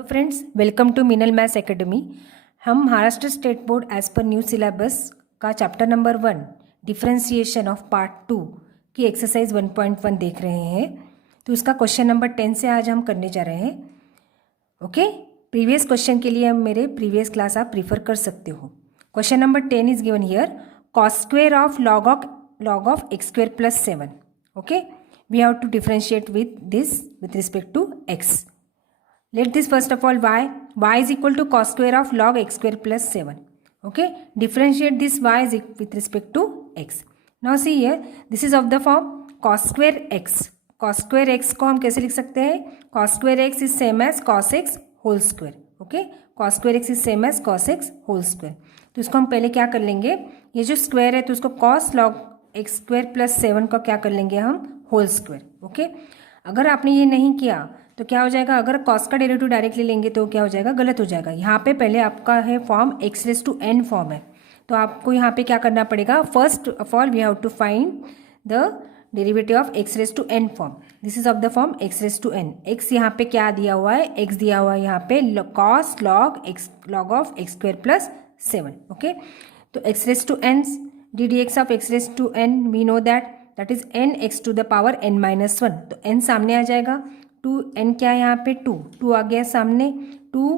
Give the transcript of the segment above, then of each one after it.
Hello friends, welcome to Minal maths academy. हम Maharashtra state board as पर new syllabus का chapter number 1 differentiation of part 2 की exercise 1.1 देख रहे हैं। तो उसका क्वेश्चन नंबर 10 से आज हम करने जा रहे हैं। ओके, प्रीवियस क्वेश्चन के लिए मेरे प्रीवियस क्लास आप प्रीफर कर सकते हो। Question number 10 is given here, cos square of log of x square plus 7. Okay, we have to differentiate with this with respect to x. Let this first of all y is equal to cos square of log x square plus 7. Okay, differentiate this y is with respect to x. Now see here, this is of the form cos square x. Cos square x को हम कैसे लिख सकते हैं? Cos square x is same as cos x whole square. Okay, cos square x is same as cos x whole square. तो इसको हम पहले क्या कर लेंगे, ये जो स्क्वायर है तो उसको cos log x square plus 7 का क्या कर लेंगे हम, होल स्क्वायर. ओके, अगर आपने ये नहीं किया तो क्या हो जाएगा, अगर कॉस का डेरिवेटिव डायरेक्टली लेंगे तो क्या हो जाएगा, गलत हो जाएगा. यहाँ पे पहले आपका है form x raise to N form है, तो आपको यहाँ पे क्या करना पड़ेगा, first of all we have to find the derivative of x raise to N form. This is of the form x raise to n. X यहाँ पे क्या दिया हुआ है, एक्स दिया हुआ है यहाँ पे cos log of x square plus 7. Okay, तो X raise to N D D x of x raise to N we know that is N X to the power N minus 1. तो N सामने आ जाएगा, to N क्या है यहाँ पे, to आ गया सामने. 2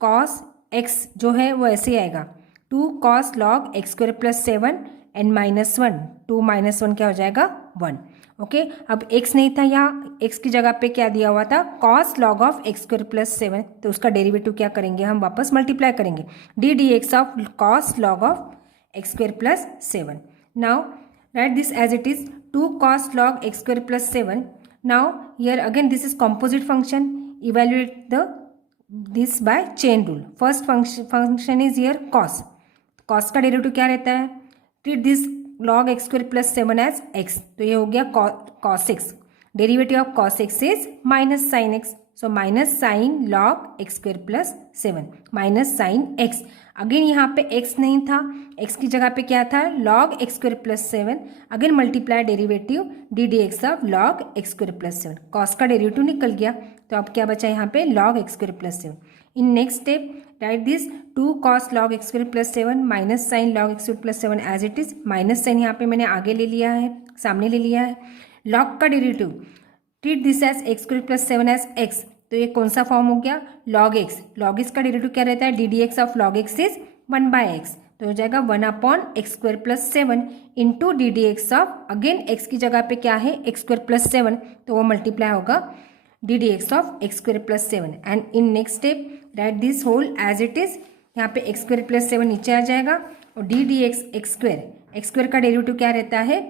कॉस एक्स जो है वो ऐसे ही आएगा, 2 cos log x square plus 7 n minus 1. 2 minus 1 क्या हो जाएगा, 1. ओके, अब एक्स नहीं था यहाँ, एक्स की जगह पे क्या दिया हुआ था, cos log of x square plus 7. तो उसका डेरिवेटिव क्या करेंगे हम, वापस मल्टीप्लाई करेंगे, d D x of cos log of x square plus 7. Now write this as it is, 2 cos log x square plus 7. Now here again this is composite function. Evaluate this by chain rule. First function is here cos. Cos का derivative क्या रहता है, treat this log x square plus 7 as x. तो ये हो गया cos x. Derivative of cos x is minus sin x. So minus sin log x square plus 7 minus sin x. Again यहाँ पे x नहीं था, x की जगह पे क्या था, log x square plus 7. Again multiply derivative d D x of log x square plus 7. Cos का डेरिवेटिव निकल गया, तो अब क्या बचा यहाँ पे, log x square plus 7. In next step write this 2 cos log x square plus 7 minus sine log x square plus 7 as it is. Minus sine यहाँ पे मैंने आगे ले लिया है, सामने ले लिया है. log का derivative treat this as x square plus 7 as x. तो ये कौन सा फॉर्म हो गया, log x. log x का डेरिवेटिव क्या रहता है, D D x of log x is 1/x. तो हो जाएगा 1/x square plus 7 into D D x of, again x की जगह पे क्या है, x स्क्वायर प्लस 7. तो वो मल्टीप्लाई होगा D D x of x square plus 7. And in next step write this whole as it is. यहाँ पे x स्क्वायर प्लस 7 नीचे आ जाएगा, और डी डी एक्स स्क्वायर का डेरिवेटिव क्या रहता है,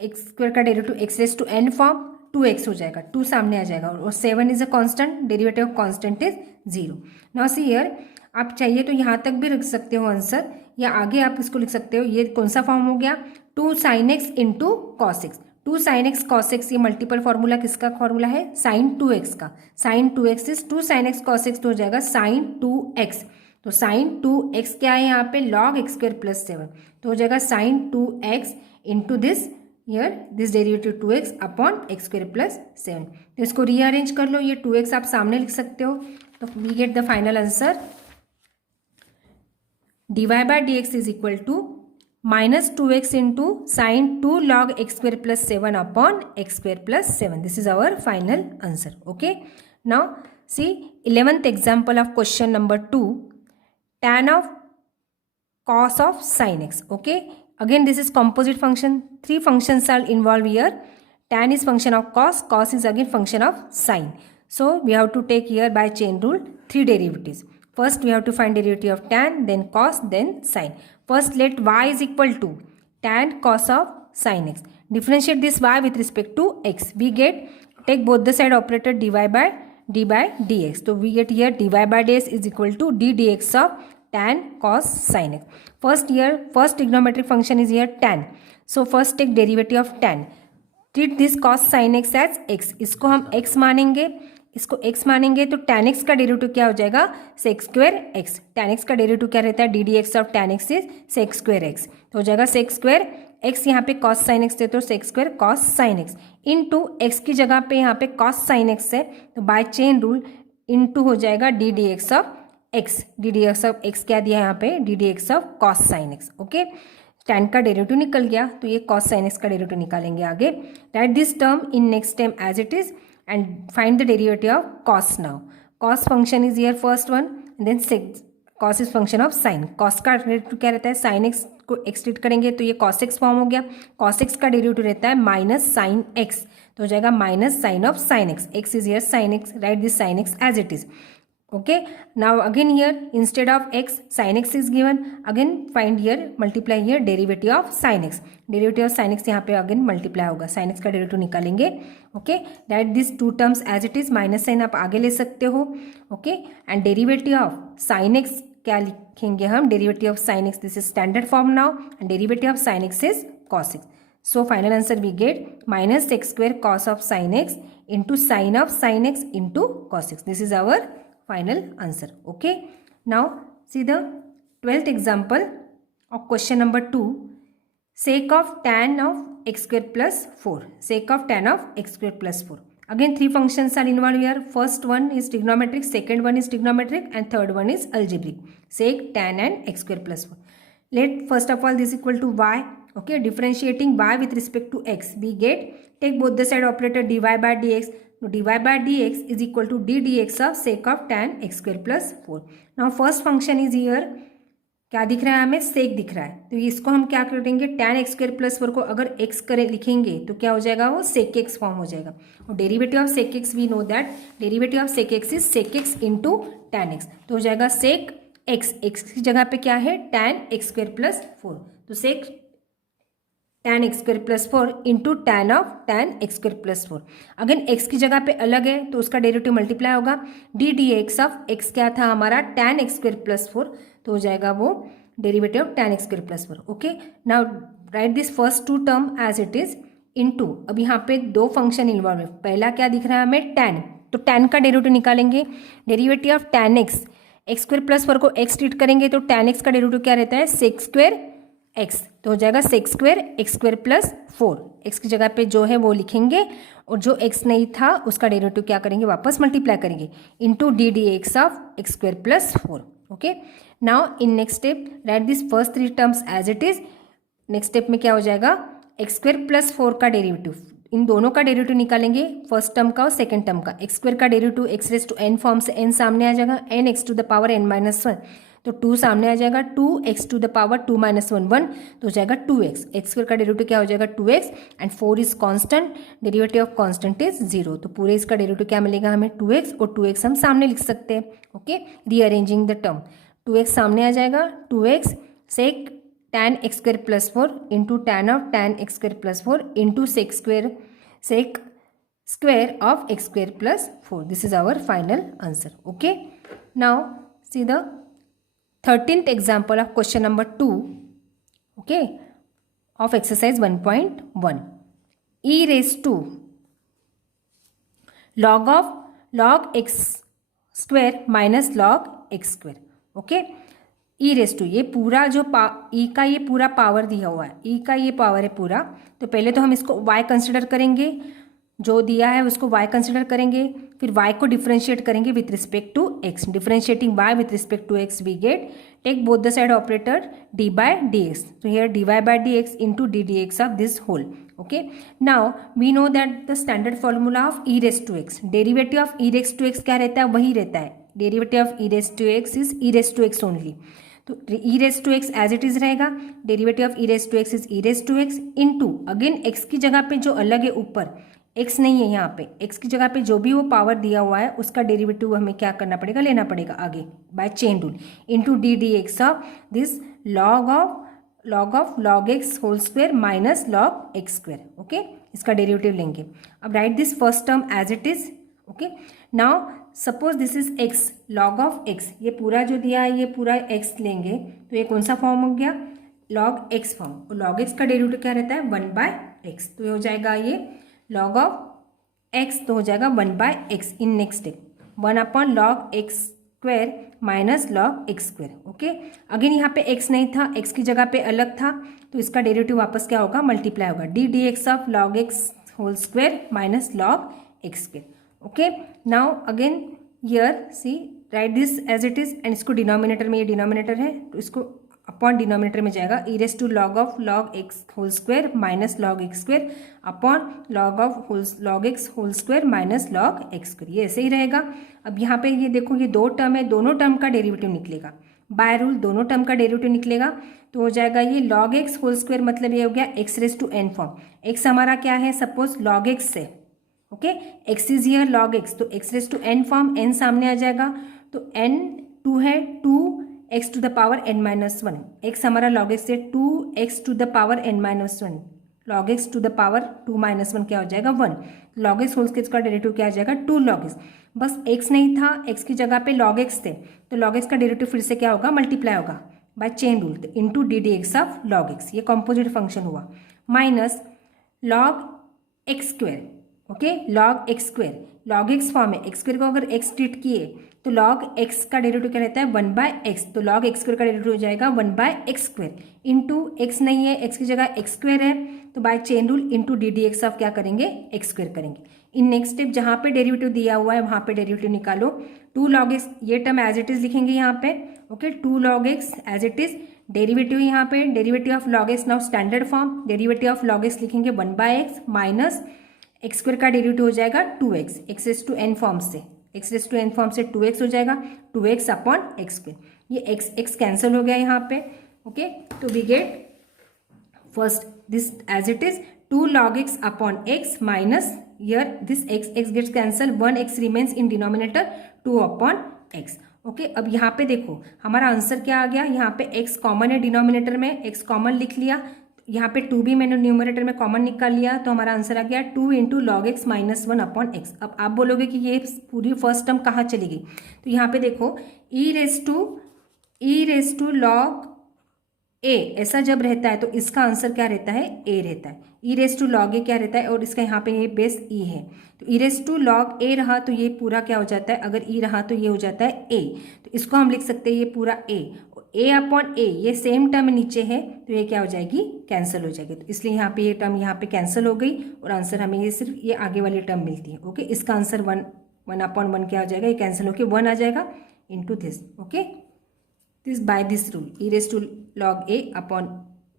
एक्स स्क्वायर का derivative x raise to N form 2x हो जाएगा, 2 सामने आ जाएगा, और 7 is a constant, derivative of constant is 0. Now see here, आप चाहिए तो यहाँ तक भी रख सकते हो आंसर, या आगे आप इसको लिख सकते हो. ये कौन सा फॉर्म हो गया, 2 sin x into cos x. 2 sin x cos x, ये मल्टीपल फॉर्मूला किसका फॉर्मूला है, sin 2x का. sin 2x is 2 sin x cos x, तो हो जाएगा sin 2x. तो sin 2x क्या है यहाँ पे, log x स्क्वायर प्लस 7. तो हो जाएगा sin 2x into this here this derivative 2x upon x square plus 7. तो इसको रीअरेंज कर लो, ये 2x आप सामने लिख सकते हो. तो we get the final answer, dy by dx is equal to minus 2x into sin 2 log x square plus 7 upon x square plus 7. This is our final answer. Okay, now see 11th example of question number 2, tan of cos of sin x. Okay, again this is composite function, 3 functions are involved here. Tan is function of cos is again function of sin. So we have to take here by chain rule 3 derivatives. First we have to find derivative of tan, then cos, then sin. First let y is equal to tan cos of sin x. Differentiate this y with respect to x. We get, take both the side operator dy by dx. So we get here dy by dx is equal to d dx of tan cos sin x. First trigonometric function is here tan. So first take derivative of tan. Treat this cos sin x as x. इसको हम x मानेंगे, इसको x मानेंगे, तो tan x का derivative क्या हो जाएगा, sec square x. tan x का डेरिवेटिव क्या रहता है, D D x of tan x is sec square x. तो हो जाएगा sec स्क्वायर x, यहाँ पे cos sin x है तो sec square cos sin x into x की जगह पे यहाँ पे cos sin x है, तो बाय चेन रूल इनटू हो जाएगा d D x of x. D D x of x क्या दिया है यहाँ पे, d D x of cos sine x. Okay, tan का डेरिवेटिव निकल गया, तो ये cos sin x का डेरिवेटिव निकालेंगे आगे। Write this term in next time as it is and find the derivative of cos now. cos function is here first one, and then cos is function of sin। cos का derivative क्या रहता है, sin x को extend करेंगे तो ये cos x form हो गया। cos x का डेरिवेटिव रहता है माइनस sin x, तो हो जाएगा minus sine of sin x। x is here sin x, write this sin x as it is. Okay, now again here instead of x sin x is given, again find here multiply here derivative of sin x। derivative of sin x यहाँ पे again multiply होगा, sin x का derivative निकालेंगे। okay, write these two terms as it is, minus sine आप आगे ले सकते हो। okay, and derivative of sin x क्या लिखेंगे हम, derivative of sin x, this is standard form now, and derivative of sin x is cos x। so final answer we get minus x square cos of sin x into sin of sin x into cos x। this is our final answer। okay, now see the 12th example of question number 2, sec of tan of x square plus 4, sec of tan of x square plus 4। again three functions are involved here, first one is trigonometric, second one is trigonometric, and third one is algebraic, sec, tan and x square plus 4। let first of all this equal to y। okay, differentiating y with respect to x, we get take both the side operator dy by dx, dy by dx is equal to d dx of sec of tan x square plus 4। now first function is here, क्या दिख रहा है हमें, sec दिख रहा है, तो इसको हम क्या करेंगे, tan x square plus 4 को अगर x करें लिखेंगे तो क्या हो जाएगा, वो sec x फॉर्म हो जाएगा। और derivative of sec x we know that derivative of sec x is sec x into tan x, तो हो जाएगा sec x, x की जगह पे क्या है tan x square plus 4, तो sec tan x square plus 4 into tan of tan x square plus 4। Again x की जगह पे अलग है तो उसका डेरिवेटिव मल्टीप्लाई होगा, D D x of x क्या था हमारा tan x square plus 4, तो हो जाएगा वो derivative of tan x square plus 4। Okay, now write this first two term as it is into, अब यहाँ पे दो फंक्शन इन्वॉल्व है, पहला क्या दिख रहा है हमें tan, तो tan का डेरिवेटिव निकालेंगे, derivative of tan x, x square plus 4 को x ट्रीट करेंगे तो tan x का डेरिवेटिव क्या रहता है, sec स्क्वायर x, तो हो जाएगा sec square x square plus 4, x की जगह पे जो है वो लिखेंगे और जो x नहीं था उसका डेरिवेटिव क्या करेंगे, वापस मल्टीप्लाई करेंगे into D D x of x square plus 4। Okay, now in next step write this first three terms as it is. Next step में क्या हो जाएगा, x स्क्वायर प्लस 4 का डेरिवेटिव, इन दोनों का डेरिवेटिव निकालेंगे, फर्स्ट टर्म का और सेकंड टर्म का। x स्क्वायर का derivative x raise to n form से n सामने आ जाएगा, n x to the power n minus 1, तो 2 सामने आ जाएगा, 2x to the power 2 minus 1 1, तो हो जाएगा 2x। x स्क्वायर का डेरिवेटिव क्या हो जाएगा 2x, and 4 is constant, derivative of constant is 0, तो पूरे इसका डेरिवेटिव क्या मिलेगा हमें 2x, और 2x हम सामने लिख सकते हैं। Okay, rearranging the term, 2x सामने आ जाएगा, 2x sec tan x square plus 4 into tan of tan x square plus 4 into sec square of x square plus 4। This is our final answer. Okay, now see the 13th example of question number 2, okay, of exercise 1.1, e raised to log x square minus log x square। Okay, e raised to, ये पूरा जो e का ये पूरा power दिया हुआ है, e का ये पावर है पूरा, तो पहले तो हम इसको y कंसिडर करेंगे, जो दिया है उसको y कंसिडर करेंगे, फिर y को डिफरेंशिएट करेंगे with respect to x, differentiating y with respect to x we get take both the side operator d by dx, तो here dy by dx into D D x of this whole. Okay, now we know that the standard formula of e raise to x, derivative of e raise to x क्या रहता है, वही रहता है, derivative of e raise to x is e raise to x only, तो e raise to x as it is रहेगा, derivative of e raise to x is e raise to x into again x की जगह पे जो अलग है ऊपर x नहीं है यहाँ पे, x की जगह पे जो भी वो पावर दिया हुआ है उसका डेरिवेटिव हमें क्या करना पड़ेगा, लेना पड़ेगा आगे by chain rule, into D D x of this log of log x whole square minus log x square. Okay, इसका डेरिवेटिव लेंगे। अब write this first term as it is. Okay, now suppose this is x, log of x, ये पूरा जो दिया है ये पूरा x लेंगे तो ये कौन सा फॉर्म हो गया, लॉग x फॉर्म, और लॉग x का डेरिवेटिव क्या रहता है 1 बाय x, तो ये हो जाएगा ये log ऑफ x, तो हो जाएगा 1 by x in next step 1 upon log x square minus log x square. Okay, again यहाँ पे x नहीं था, x की जगह पे अलग था, तो इसका डेरिवेटिव वापस क्या होगा, मल्टीप्लाई होगा, D D x of log x whole square minus log x square. Okay, now again here see write this as it is and इसको डिनोमिनेटर में, ये डिनोमिनेटर है तो इसको अपॉन डिनोमिनेटर में जाएगा E raise to log of log x whole square minus log x square upon log of log x whole square minus log x square, ये ऐसे ही रहेगा। अब यहाँ पे ये देखो ये दो टर्म है, दोनों टर्म का डेरिवेटिव निकलेगा बाय रूल, दोनों टर्म का डेरिवेटिव निकलेगा तो हो जाएगा ये लॉग एक्स होल स्क्वायर, मतलब ये हो गया X raise to N form. X हमारा क्या है, सपोज लॉग एक्स है, okay X is here log X, तो X raise to N form, N सामने आ जाएगा तो एन 2 है, 2 X to the power N minus one, X हमारा लॉग एक्स है 2 X to the power N minus one, log X to the power 2 minus one क्या हो जाएगा 1, लॉग एक्स होल स्क्वायर का डेरिवेटिव क्या आ जाएगा 2 लॉग एक्स। बस एक्स नहीं था, एक्स की जगह पे लॉग एक्स थे तो लॉग एक्स का डेरिवेटिव फिर से क्या होगा, मल्टीप्लाई होगा by chain rule into D D x of log x, ये कॉम्पोजिट फंक्शन हुआ, minus log x square, okay log x square, log x form है, एक्स स्क्वायर को अगर एक्स ट्रीट किए तो लॉग एक्स का डेरिवेटिव क्या रहता है 1 बाय एक्स, तो लॉग एक्स स्क्वायर का डेरिवेटिव हो जाएगा 1 by x square into x नहीं है, एक्स की जगह एक्स स्क्वायर है तो by chain rule into D D x of क्या करेंगे एक्स स्क्वायर करेंगे। इन नेक्स्ट स्टेप जहाँ पे डेरिवेटिव दिया हुआ है वहाँ पे डेरिवेटिव निकालो, 2 लॉग एक्स, ये टर्म एज इट इज लिखेंगे यहाँ पे, okay 2 log X as it is, derivative यहाँ पे derivative of log X now standard form, derivative of log X लिखेंगे 1 by X minus X square का डेरिवेटिव हो जाएगा 2x, X raise to N form से, X raise to N form से 2x हो जाएगा, 2x अपॉन एक्स स्क्वायर, ये x cancel हो गया यहाँ पे, ओके तो we get first this as it is 2 log x upon x minus here this x gets cancel, 1x remains in denominator 2 upon x, okay अब यहाँ पे देखो हमारा आंसर क्या आ गया, यहाँ पे x कॉमन है डिनोमिनेटर में, x कॉमन लिख लिया, यहाँ पे 2 भी मैंने न्यूमरेटर में कॉमन निकाल लिया तो हमारा आंसर आ गया 2 into log x minus 1 upon x. अब आप बोलोगे कि ये पूरी फर्स्ट टर्म कहाँ चली गई, तो यहाँ पे देखो ई रेस टू लॉग ए ऐसा जब रहता है तो इसका आंसर क्या रहता है ए रहता है, ई रेस टू लॉग ए क्या रहता है और इसका यहाँ पे ये बेस ई है, तो ई रेस टू लॉग ए रहा तो ये पूरा क्या हो जाता है, अगर ई रहा तो ये हो जाता है ए, तो इसको हम लिख सकते हैं ये पूरा ए अपॉन ए, ये सेम टर्म नीचे है तो ये क्या हो जाएगी कैंसिल हो जाएगी, तो इसलिए यहाँ पे ये टर्म यहाँ पे कैंसिल हो गई और आंसर हमें ये सिर्फ ये आगे वाली टर्म मिलती है, ओके इसका आंसर 1 अपॉन 1 क्या हो जाएगा, ये कैंसिल होके 1 आ जाएगा into this, okay this by this rule e raise to log a upon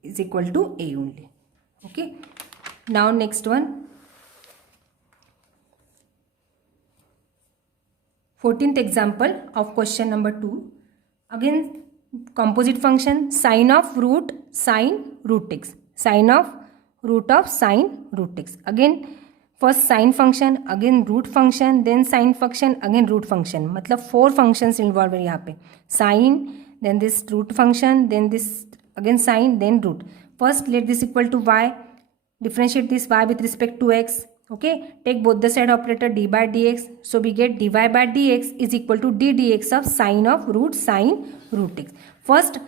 is equal to a only, okay now next one 14th example of question number 2, again composite function sine of root sine root x, sine of root of sine root x, again first sine function, again root function, then sine function, again root function, मतलब 4 functions involved है यहाँ पे, sine then this root function then this again sine then root, first let this equal to y, differentiate this y with respect to x, okay take both the side operator d by dx, so we get dy by dx is equal to d dx of sine of root sine root x, first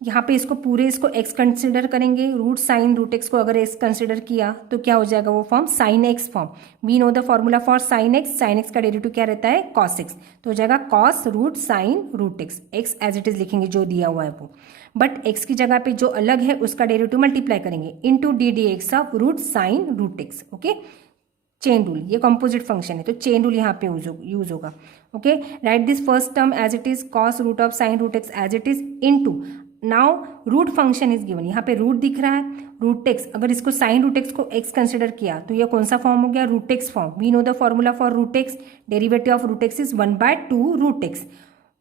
यहाँ पे इसको पूरे इसको x consider करेंगे, root sine root x को अगर x consider किया तो क्या हो जाएगा वो form sine x form, we know the formula for sine x का डेरिवेटिव क्या रहता है cos x, तो हो जाएगा cos root sine root x as it is लिखेंगे जो दिया हुआ है वो, बट x की जगह पे जो अलग है उसका डेरिवेटिव मल्टीप्लाई करेंगे into D D x of root sine root x, okay chain rule, ये कॉम्पोजिट फंक्शन है तो चेन रूल यहाँ पे यूज होगा, okay write this first term as it is cos root of sine root x as it is into now root function is given, यहाँ पे root दिख रहा है रूट एक्स, अगर इसको साइन रूट एक्स को एक्स कंसिडर किया तो ये कौन सा फॉर्म हो गया root x form, we know the formula for root x, derivative of root x is 1 by 2 root x,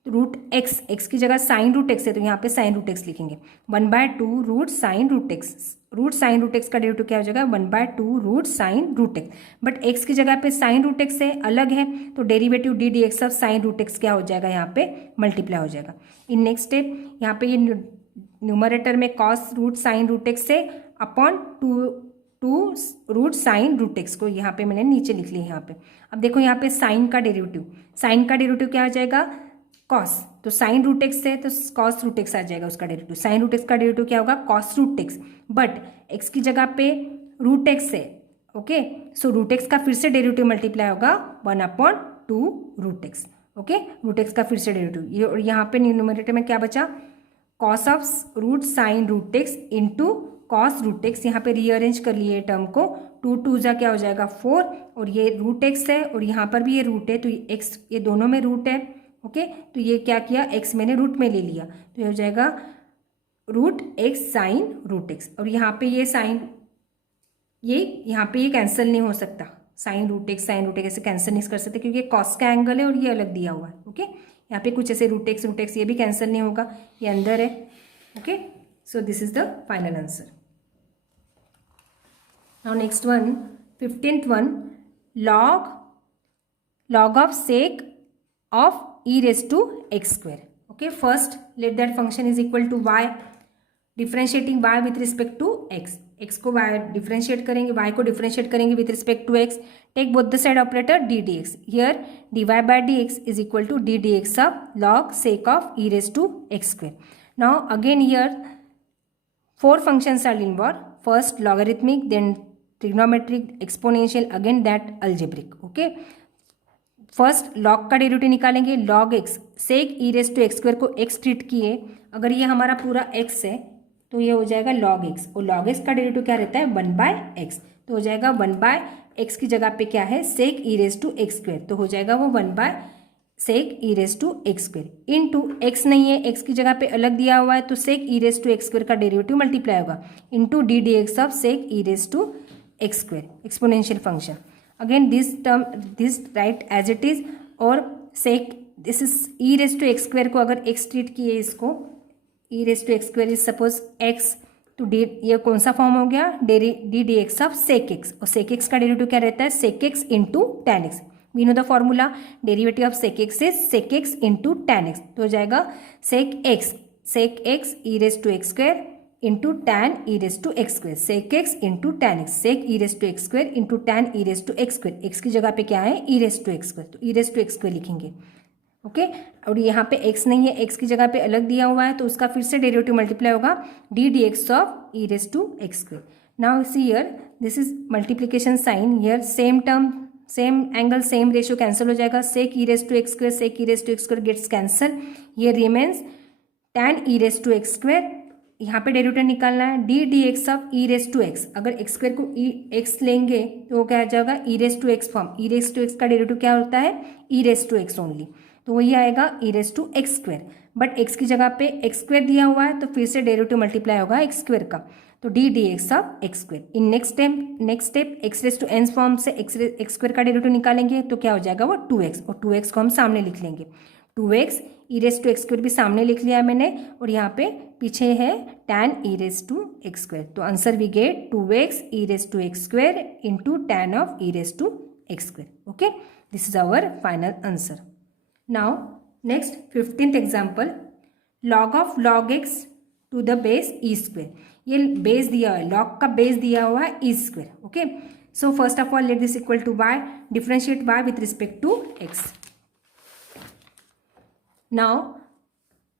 root x x की जगह साइन रूट एक्स है तो यहाँ पे साइन रूट एक्स लिखेंगे 1 by 2 root sine root x, root sine root x का derivative क्या हो जाएगा 1 by 2 root sine root x, but x की जगह पे साइन रूट एक्स है अलग है तो derivative d D x of sine root x क्या हो जाएगा यहाँ पे मल्टीप्लाई हो जाएगा। इन नेक्स्ट स्टेप यहाँ पे ये न्यूमरेटर में cos root sine root X से upon 2 root sine root x को यहाँ पे मैंने नीचे लिख लिया यहाँ पे। अब देखो यहाँ पे साइन का डेरिवेटिव क्या आ जाएगा कॉस, तो साइन रूट एक्स है तो कॉस रूट एक्स आ जाएगा उसका डेरिवेटिव, साइन रूट एक्स का डेरिवेटिव क्या होगा cos root x, but x की जगह पे रूट एक्स है, ओके सो रूट एक्स का फिर से डेरिवेटिव मल्टीप्लाई होगा 1 upon 2 root x, okay root x का फिर से डेरिवेटिव ये, और यहाँ पे न्यूमरेटर में क्या बचा cos of root sine root x into cos root x, यहाँ पे रीअरेंज कर लिए टर्म को, 2 2 जा क्या हो जाएगा 4, और ये रूट एक्स है और यहाँ पर भी ये रूट है, तो ये एक्स ये दोनों में रूट है। ओके, तो ये क्या किया, एक्स मैंने रूट में ले लिया, तो ये हो जाएगा root x sine root x. और यहाँ पे ये साइन, ये यहाँ पे ये कैंसिल नहीं हो सकता, साइन रूट एक्स ऐसे कैंसिल नहीं कर सकते क्योंकि ये कॉस का एंगल है और ये अलग दिया हुआ है। ओके, यहाँ पे कुछ ऐसे रूट एक्स ये भी कैंसिल नहीं होगा, ये अंदर है। Okay, so this is the final answer. Now next one, 15th one, log of sec of e raised to x square. Okay, first let that function is equal to y, differentiating y with respect to x, x को y differentiate करेंगे, y को differentiate करेंगे with respect to x, take both the side operator d dx, here dy by dx is equal to d dx of log sec of e raised to x square. Now again here 4 functions are involved, first logarithmic, then trigonometric, exponential, again that algebraic. Okay, first log का derivative निकालेंगे, log x, sec E raise to x square को x treat किए, अगर ये हमारा पूरा x है तो ये हो जाएगा log x, और log x का डेरिवेटिव क्या रहता है 1/x, तो हो जाएगा 1/x की जगह पे क्या है sec E raise to x square, तो हो जाएगा वो 1/सेक E raise to x square into x नहीं है, x की जगह पे अलग दिया हुआ है, तो sec E raise to x square का डेरिवेटिव मल्टीप्लाई होगा into D D x of sec E raise to x square, exponential function. Again this term this right as it is, और sec this is E raise to x square को अगर x treat किए, इसको E raise to x square is suppose x, तो D ये कौन सा form हो गया D D x of sec x, और सेक एक्स का डेरिवेटिव क्या रहता है sec x into tan x, we know the formula, derivative of sec x is sec x into tan x, तो हो जाएगा sec x e raise to x square into tan E raise to x square, sec x into tan x, sec E raise to x square into tan E raise to x square, x की जगह पे क्या है E raise to x square, तो e raise to x square लिखेंगे। Okay, और यहाँ पे x नहीं है, x की जगह पे अलग दिया हुआ है, तो उसका फिर से डेरिवेटिव मल्टीप्लाई होगा D D x of E raise to x square. Now see here this is multiplication sign, here same term same angle same ratio cancel हो जाएगा, sec E raise to x square sec E raise to x square gets cancel, here remains tan E raise to x square, यहाँ पे derivative निकालना है D D x of E raise to X, अगर x square को E X लेंगे तो वो क्या आ जाएगा E raise to X form, E raise to X का डेरिवेटिव क्या होता है E raise to X only, तो वही आएगा E raise to x square, but x की जगह पे एक्स स्क्वायर दिया हुआ है तो फिर से डेरिवेटिव मल्टीप्लाई होगा एक्स स्क्वायर का, तो d D x of x square. In next step x raise to N form से एक्स स्क्वायर का डेरिवेटिव निकालेंगे तो क्या हो जाएगा वो 2x, और 2x को हम सामने लिख लेंगे, 2x E raise to x square भी सामने लिख लिया है मैंने, और यहाँ पे पीछे है tan E raise to x square, तो answer we get 2x E raise to x square into tan of E raise to x square. Okay, this is our final answer. Now next 15th example, log of log x to the base E square, ये base दिया हुआ है, log का base दिया हुआ है E square. Okay, so first of all let this equal to y, differentiate y with respect to x। Now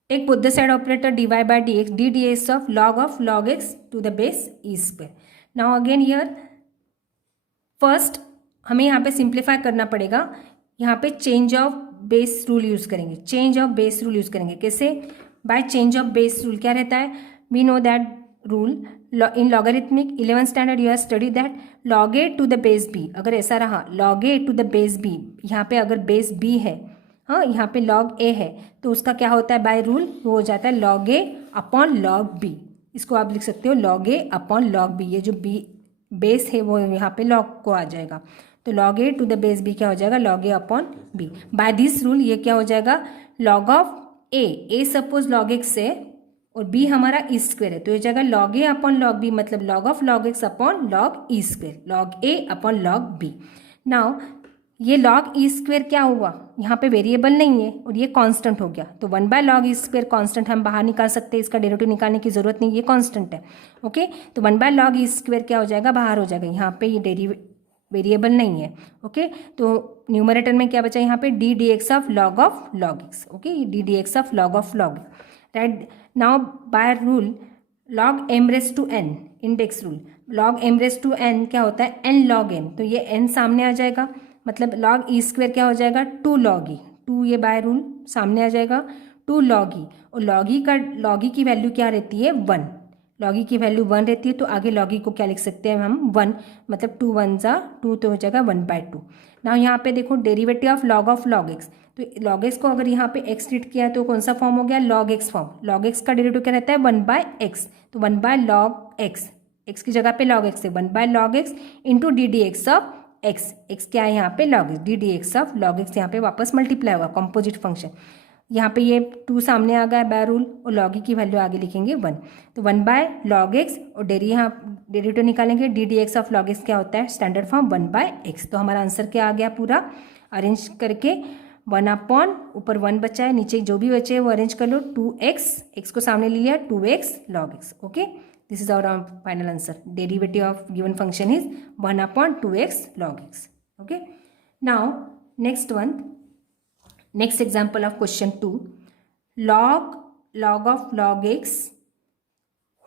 take both the side operator dy by dx, d dx of log x to the base e square. Now again here first हमें यहाँ पे simplify करना पड़ेगा, यहाँ पे change of base rule use करेंगे, change of base rule use करेंगे, कैसे by change of base rule, क्या रहता है we know that rule in logarithmic 11th standard you have study that log a to the base b, अगर ऐसा रहा log a to the base b, यहाँ पे अगर बेस b है, हाँ यहाँ पे log a है, तो उसका क्या होता है बाय रूल वो हो जाता है log a upon log b, इसको आप लिख सकते हो log a upon log b, ये जो b बेस है वो यहाँ पे log को आ जाएगा, तो log a to the base b क्या हो जाएगा log a upon b, by this rule ये क्या हो जाएगा log of a suppose log x है और b हमारा ई स्क्वायर है, तो ये जाएगा log a upon log b, मतलब log of log x upon log E square, log a upon log b। Now ये log ई स्क्वायर क्या हुआ, यहाँ पे वेरिएबल नहीं है और ये कांस्टेंट हो गया, तो 1/log ई स्क्वायर कांस्टेंट हम बाहर निकाल सकते हैं, इसका डेरिवेटिव निकालने की जरूरत नहीं, ये कांस्टेंट है। ओके, तो 1/log ई स्क्वायर क्या हो जाएगा बाहर हो जाएगा, यहाँ पे ये वेरिएबल नहीं है। ओके, तो न्यूमरेटर में क्या बचा यहाँ पे d D x of log x। Okay, d D x of log right. Now by rule log m raise to n, index rule log m raise to n क्या होता है n log n, तो ये n सामने आ जाएगा, मतलब log E square क्या हो जाएगा 2 log e, 2 ये बाय रूल सामने आ जाएगा 2 log e, और log e की वैल्यू क्या रहती है 1, लॉगी की वैल्यू 1 रहती है तो आगे लॉगी को क्या लिख सकते हैं हम 1, मतलब 2 1 जा 2 तो हो जाएगा 1/2। ना यहाँ पे देखो डेरिवेटिव ऑफ लॉग एक्स, तो लॉग एक्स को अगर यहाँ पे एक्स ट्रीट किया तो कौन सा फॉर्म हो गया, log x form. Log x का डेरिवेटिव क्या रहता है 1/x, तो 1/log x, एक्स की जगह पे लॉग एक्स है 1/log x into D D x of x. X क्या है यहाँ पे log x, d D x of log x यहाँ पे वापस मल्टीप्लाई होगा कॉम्पोजिट फंक्शन। यहाँ पे ये 2 सामने आ गया बाय रूल और लॉगी की वैल्यू आगे लिखेंगे 1, तो 1/log x और डेरिवेटिव निकालेंगे D D x of log x क्या होता है स्टैंडर्ड फॉर्म 1/x। तो हमारा आंसर क्या आ गया पूरा अरेंज करके 1 ऊपर 1 बचा है, नीचे जो भी बचे वो अरेंज कर लो 2x, x को सामने ले लिया 2x log x। Okay, this is our final answer. Derivative of given function is 1/2x log x। Okay, now next example of question 2, log of log x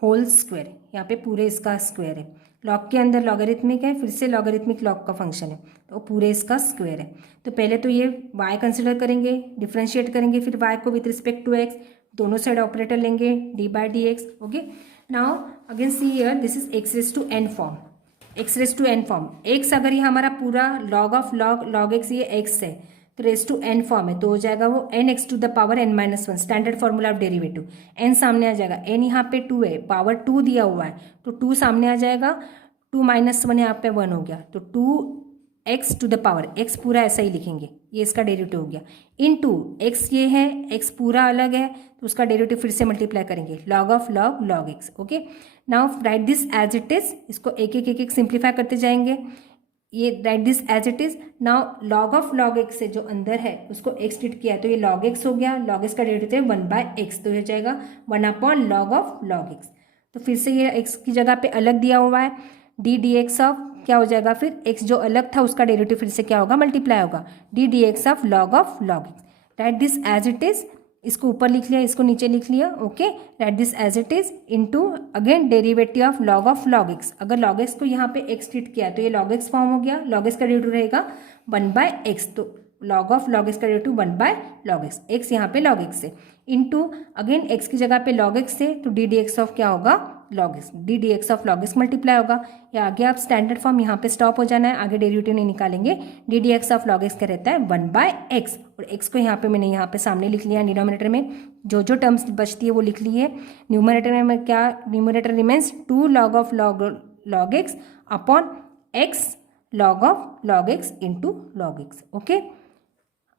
whole square. यहाँ पे पूरे इसका square है, log के अंदर logarithmic है, फिर से लॉगरिथमिक लॉग का फंक्शन है तो पूरे इसका स्क्वायर है। तो पहले तो ये y कंसिडर करेंगे, डिफ्रेंशिएट करेंगे, फिर y को विथ रिस्पेक्ट टू x, दोनों साइड ऑपरेटर लेंगे d/dx। Okay, now again see here this is x raise to n form, x raise to n form. x अगर ये हमारा पूरा log ऑफ log x ये x है तो रेज टू n फॉर्म है तो हो जाएगा वो nx to the power n-1, standard formula of derivative. n सामने आ जाएगा, n यहाँ पे 2 है, पावर 2 दिया हुआ है तो 2 सामने आ जाएगा, 2 - 1 यहाँ पे 1 हो गया तो 2x to the power, x पूरा ऐसा ही लिखेंगे, ये इसका डेरिवेटिव हो गया, इन 2 x ये है, x पूरा अलग है तो उसका डेरिवेटिव फिर से मल्टीप्लाई करेंगे log of log x। Okay, now write this as it is, इसको एक एक सिंप्लीफाई करते जाएंगे, ये write this as it is. Now log of log x से जो अंदर है उसको x ट्रीट किया तो ये log x हो गया, log x का डेरिवेटिव है 1/x तो ये जाएगा 1/log ऑफ log x। तो फिर से ये x की जगह पे अलग दिया हुआ है, डी डी एक्स ऑफ क्या हो जाएगा, फिर x जो अलग था उसका डेरिवेटिव फिर से क्या होगा मल्टीप्लाई होगा, D D x of log x। Write this as it is, इसको ऊपर लिख लिया, इसको नीचे लिख लिया। Okay, write this as it is into again derivative of log x। अगर log x को यहाँ पे x ट्रीट किया तो ये log x फॉर्म हो गया, log x का डेरिवेटिव रहेगा 1/x, तो log x का डेरिवेटिव 1/log x, x यहाँ पे log x है इनटू अगेन x की जगह पे log x है तो डी डी एक्स ऑफ क्या होगा log x, D D x of log x multiply होगा। या आगे आप स्टैंडर्ड फॉर्म यहाँ पे स्टॉप हो जाना है, आगे डेरिवेटिव नहीं निकालेंगे। D D x of log x का रहता है 1/x और x को यहाँ पे मैंने यहाँ पे सामने लिख लिया, डिनोमिनेटर में जो टर्म्स बचती है वो लिख ली है। न्यूमरेटर में क्या, numerator remains 2 log of log x upon x log of log x into log x। Okay,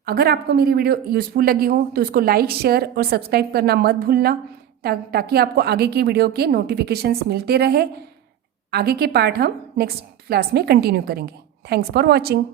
अगर आपको मेरी वीडियो यूज़फुल लगी हो तो इसको लाइक शेयर और सब्सक्राइब करना मत भूलना, ताकि आपको आगे की वीडियो के नोटिफिकेशंस मिलते रहे। आगे के पार्ट हम नेक्स्ट क्लास में कंटिन्यू करेंगे। Thanks for watching.